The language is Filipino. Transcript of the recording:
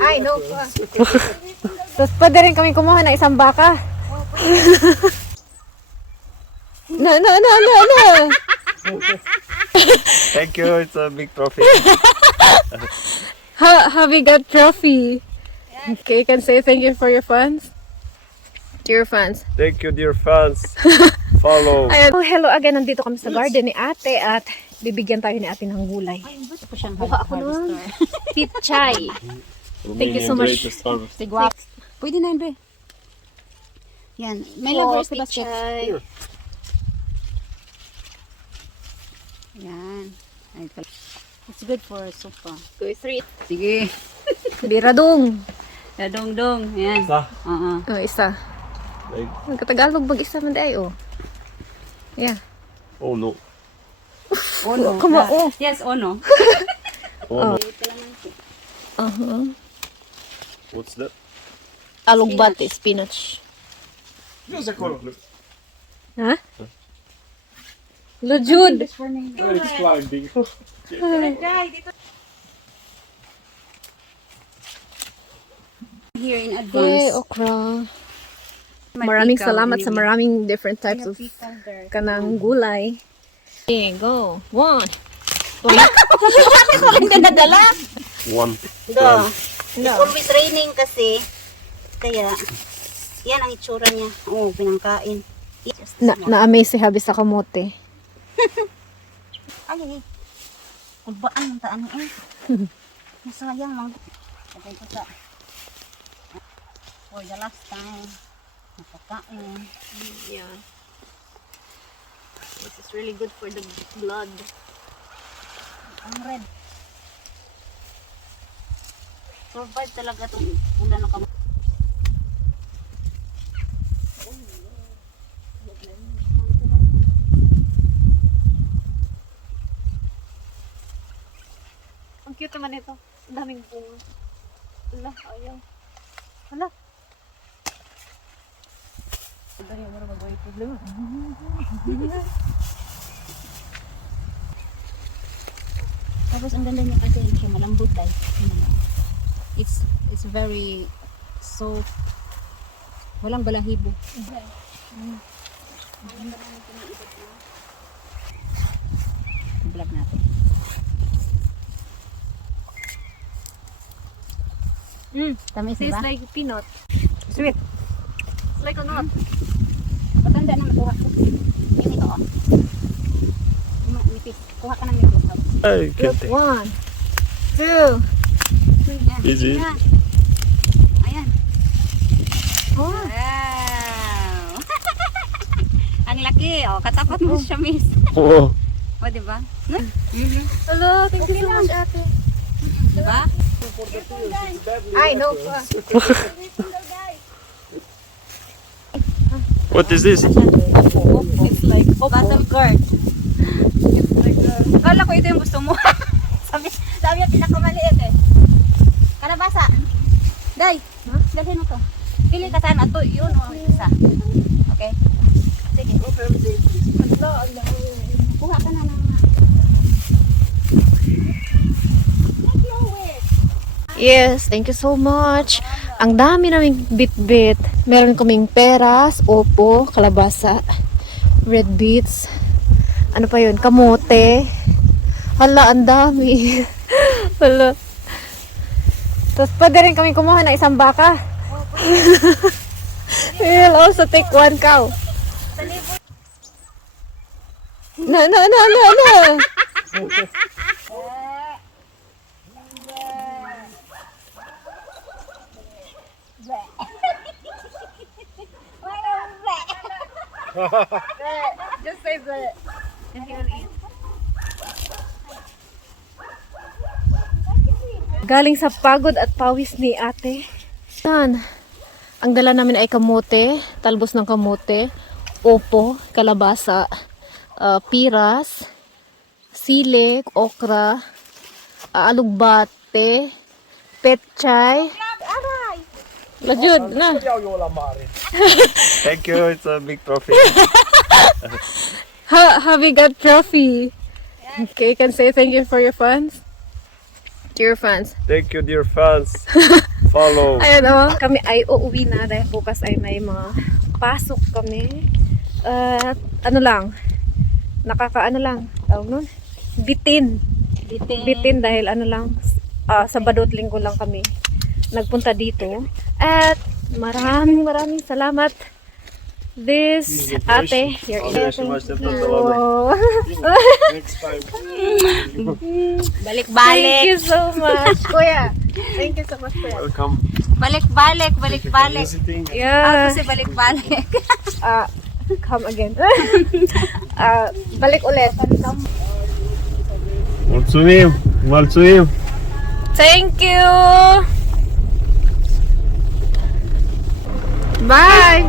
Ay, no. Tapos pwede rin kami kumuha ng isang baka. No. Thank you, it's a big trophy. Have we got trophy? Okay, you can say thank you for your fans. Dear fans. Thank you, dear fans. Follow. Ayan. Oh, hello again. Nandito kami sa garden ni ate at bibigyan tayo ni ate ng gulay. Buka ako nun. Pichay. Thank you so much. Tigwap. Pwede na yun, be. Yan. May lagos sa basket. Pichay. Yan. It's good for soup. Go three. Sige. Biradong. Dadong-dong. Yan. Isa. Oh, isa. Like, Magkatagalog mag-isa man day, oh. Yeah. oh no. Ono. Kuma, oh. Yes, ono. Oh no. Uh-huh. What's that? Alugbate, spinach. Ha? Lojud. It's climbing. Here in Hey, advance. okra. May Maraming pickle salamat sa anyway. maraming different types of Pickle there. kanang gulay. Okay, go. One. Hindi nadala. One. No. No. Always raining kasi. Kaya, yan ang itsura niya. Oo, pinangkain. Na-amaze si Habi sa kamote. Ay, kulbaan ng taan eh. Masayang mang. Sabay ko sa. For the last time. Napakain. Yeah. This is really good for the blood. Ang red. Survive talaga itong ulan na kam. Ang cute naman ito. Ang daming bunga. Wala, ayaw. Wala. Dali mo na mag-wait problema. Tapos ang ganda niya kasi hindi siya malambot ay. It's very soft. Walang balahibo. Vlog natin. Tamis Tastes diba? like peanut. Sweet. It's like a nut. Matanda na makuha ko. Yung ito oh. Nipis. Kuha ka ng nipis. I can Look, take. 1, 2. Ayan. Easy. Ayan. Ayan. Oh. Wow. Ang laki. Oh, katapat mo siya, miss. Oh. O, diba? Hello, thank you so much, ate. Diba? Ay, no. What is this? It's like battle guard. It's like, akala ko ito yung gusto mo. sabi niya pinakamaliit eh. Kalabasa. Day, dalhin mo to. Pili ka sana to. Yun o, isa. Okay? Sige. Kuha ka na ng... Yes, thank you so much. Ang dami naming bit-bit. Meron kaming peras, opo, kalabasa, red beets, ano pa yun, kamote. Hala, ang dami. Hala. Tapos pwede rin kami kumuha ng isang baka. We'll also take one cow. No. Just say that. And he will eat. Galing sa pagod at pawis ni ate. Yan. Ang dala namin ay kamote, talbos ng kamote, opo, kalabasa, piras, silik, okra, alugbate, petchay. Lajud na. Thank you, it's a big trophy. Have we got trophy? Okay, you can say thank you for your fans. To your fans. Thank you, dear fans. Follow. Ayan o, kami ay uuwi na dahil bukas ay may mga pasok kami. At ano lang, nakakaano lang, tawag nun, bitin. Bitin dahil ano lang, Sabado at Linggo lang kami nagpunta dito. At maraming salamat. This ate, your Next time. Balik-balik. Thank you so much, Kuya. Thank you so much, Kuya. Welcome. Balik-balik. Visiting. Yeah. Kasi balik-balik. Come again. Balik ulit. Maltsuyim. Thank you. Bye.